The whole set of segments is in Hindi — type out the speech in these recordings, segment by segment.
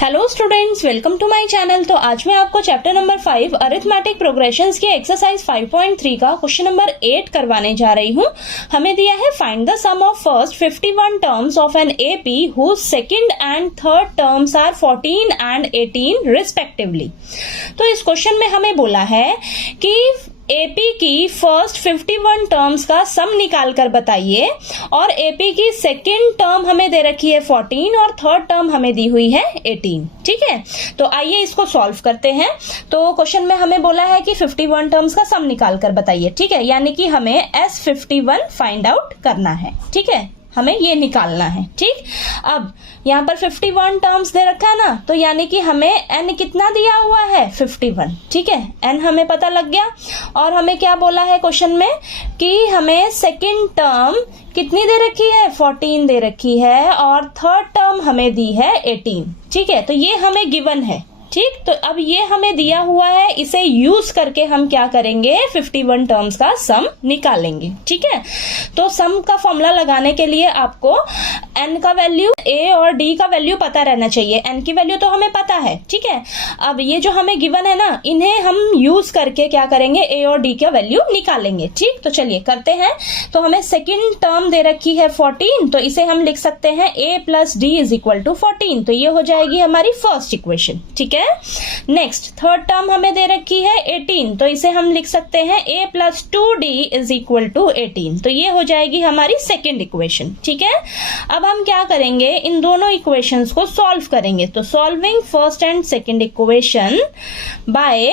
Hello students, welcome to my channel. तो आज मैं आपको चैप्टर नंबर 5 अरिथमेटिक प्रोग्रेशंस के एक्सरसाइज 5.3 का क्वेश्चन नंबर 8 करवाने जा रही हूँ। हमें दिया है find the sum of first 51 terms of an AP whose second and third terms are 14 and 18 respectively. तो इस क्वेश्चन में हमें बोला है कि एपी की फर्स्ट 51 टर्म्स का सम निकाल कर बताइए और एपी की सेकेंड टर्म हमें दे रखी है 14 और थर्ड टर्म हमें दी हुई है 18। ठीक है, तो आइए इसको सॉल्व करते हैं। तो क्वेश्चन में हमें बोला है कि 51 टर्म्स का सम निकाल कर बताइए। ठीक है, यानी कि हमें S51 फाइंड आउट करना है। ठीक है, हमें ये निकालना है। ठीक, अब यहाँ पर 51 टर्म्स दे रखा है ना, तो यानी कि हमें n कितना दिया हुआ है 51। ठीक है, n हमें पता लग गया। और हमें क्या बोला है क्वेश्चन में कि हमें सेकंड टर्म कितनी दे रखी है 14 दे रखी है और थर्ड टर्म हमें दी है 18। ठीक है, तो ये हमें गिवन है। ठीक, तो अब ये हमें दिया हुआ है, इसे यूज करके हम क्या करेंगे 51 टर्म्स का सम निकालेंगे। ठीक है, तो सम का फॉर्मूला लगाने के लिए आपको n का वैल्यू, a और d का वैल्यू पता रहना चाहिए। n की वैल्यू तो हमें पता है। ठीक है, अब ये जो हमें गिवन है ना, इन्हें हम यूज करके क्या करेंगे a और d का वैल्यू निकालेंगे। ठीक, तो चलिए करते हैं। तो हमें सेकेंड टर्म दे रखी है 14, तो इसे हम लिख सकते हैं a plus d is equal to 14। तो ये हो जाएगी हमारी फर्स्ट इक्वेशन। ठीक है, नेक्स्ट थर्ड टर्म हमें दे रखी है 18, तो इसे हम लिख सकते हैं a plus 2d is equal to 18। तो ये हो जाएगी हमारी सेकेंड इक्वेशन। ठीक है, अब हम क्या करेंगे, इन दोनों इक्वेशंस को सॉल्व करेंगे। तो solving first and second equation by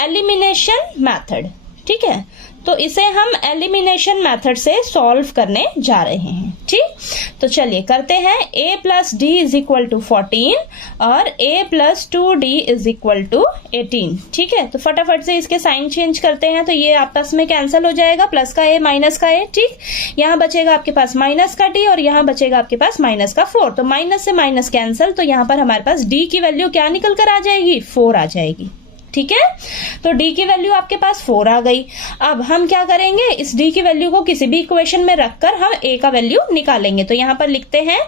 elimination method. ठीक है, तो इसे हम एलिमिनेशन मेथड से सॉल्व करने जा रहे हैं। ठीक, तो चलिए करते हैं। a plus d is equal to 14 और a plus 2d is equal to 18। ठीक है, तो फटाफट से इसके साइन चेंज करते हैं, तो ये आपस में कैंसिल हो जाएगा, प्लस का a माइनस का a। ठीक, यहाँ बचेगा आपके पास माइनस का d और यहाँ बचेगा आपके पास माइनस का 4। तो माइनस से माइनस कैंसिल, तो यहाँ पर हमारे पास d की वैल्यू क्या निकल कर आ जाएगी 4 आ जाएगी। ठीक है, तो d की वैल्यू आपके पास 4 आ गई। अब हम क्या करेंगे, इस d की वैल्यू को किसी भी इक्वेशन में रखकर हम a का वैल्यू निकालेंगे। तो यहाँ पर लिखते हैं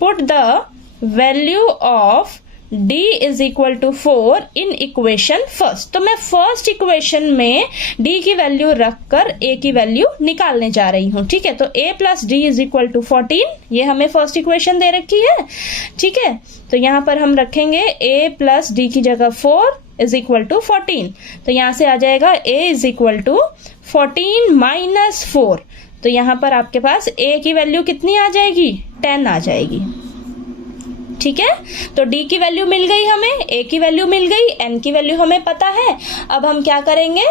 put the value of d is equal to 4 in equation first. तो मैं फर्स्ट इक्वेशन में d की वैल्यू रखकर a की वैल्यू निकालने जा रही हूँ। ठीक है, तो a plus d is equal to 14, ये हमें फर्स्ट इक्वेशन दे रखी है। ठीक है, तो यहाँ पर हम रखेंगे a प्लस डी की जगह 4 इज इक्वल टू 14। तो यहाँ से आ जाएगा a is equal to 14 minus 4। तो यहाँ पर आपके पास a की वैल्यू कितनी आ जाएगी 10 आ जाएगी। ठीक है, तो d की वैल्यू मिल गई हमें, a की वैल्यू मिल गई, n की वैल्यू हमें पता है। अब हम क्या करेंगे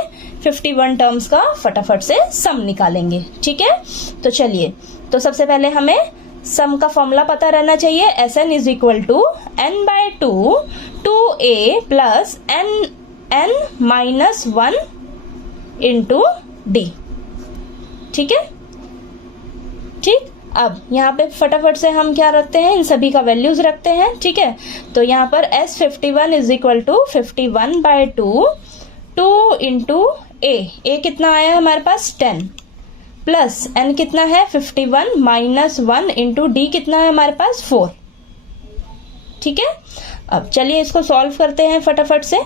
51 टर्म्स का फटाफट से सम निकालेंगे। ठीक है, तो चलिए, तो सबसे पहले हमें सम का फॉर्मूला पता रहना चाहिए। Sn is equal to n by 2 2a plus n minus 1 into d। ठीक है, ठीक, अब यहाँ पे फटाफट से हम क्या रखते हैं, इन सभी का वैल्यूज रखते हैं। ठीक है, तो यहाँ पर S51 is equal to 51 by 2 into a कितना आया हमारे पास 10 प्लस n कितना है 51 माइनस 1 इंटू डी कितना है हमारे पास 4। ठीक है, अब चलिए इसको सॉल्व करते हैं फटाफट से।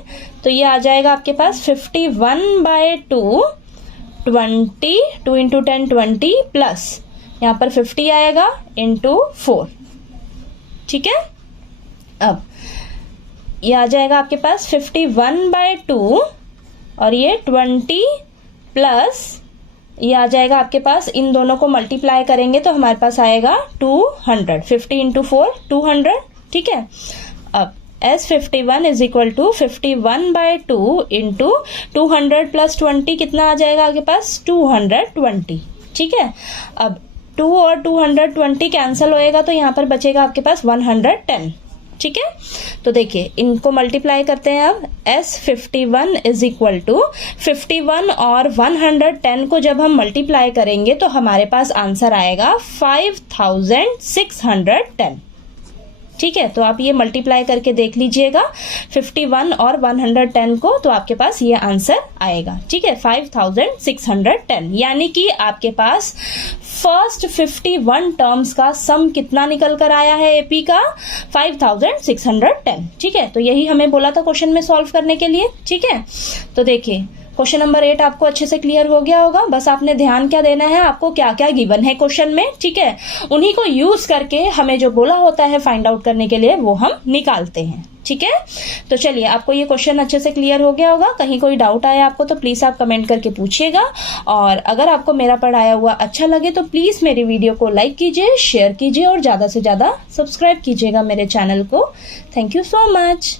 तो ये आ जाएगा आपके पास 51 बाय 2 20 2 इंटू 10 20 प्लस यहाँ पर 50 आएगा इंटू 4। ठीक है, अब ये आ जाएगा आपके पास 51 बाय 2 और ये 20 प्लस ये आ जाएगा आपके पास, इन दोनों को मल्टीप्लाई करेंगे तो हमारे पास आएगा 200। 50 इंटू 4 200। ठीक है, अब S51 is equal to 51 by 2 into 200 plus 20 कितना आ जाएगा आपके पास 220। ठीक है, अब 2 और 220 कैंसिल होएगा तो यहाँ पर बचेगा आपके पास 110। ठीक है, तो देखिए इनको मल्टीप्लाई करते हैं। अब S51 इज इक्वल टू 51 और 110 को जब हम मल्टीप्लाई करेंगे तो हमारे पास आंसर आएगा 5610। ठीक है, तो आप ये मल्टीप्लाई करके देख लीजिएगा 51 और 110 को, तो आपके पास ये आंसर आएगा। ठीक है, 5610, यानी कि आपके पास फर्स्ट 51 टर्म्स का सम कितना निकल कर आया है एपी का, 5610। ठीक है, तो यही हमें बोला था क्वेश्चन में सॉल्व करने के लिए। ठीक है, तो देखिए क्वेश्चन नंबर 8 आपको अच्छे से क्लियर हो गया होगा। बस आपने ध्यान क्या देना है, आपको क्या क्या गिवन है क्वेश्चन में, ठीक है, उन्हीं को यूज करके हमें जो बोला होता है फाइंड आउट करने के लिए वो हम निकालते हैं। ठीक है, तो चलिए आपको ये क्वेश्चन अच्छे से क्लियर हो गया होगा। कहीं कोई डाउट आया आपको तो प्लीज आप कमेंट करके पूछिएगा, और अगर आपको मेरा पढ़ाया हुआ अच्छा लगे तो प्लीज मेरी वीडियो को लाइक कीजिए, शेयर कीजिए और ज्यादा से ज्यादा सब्सक्राइब कीजिएगा मेरे चैनल को। Thank you so much.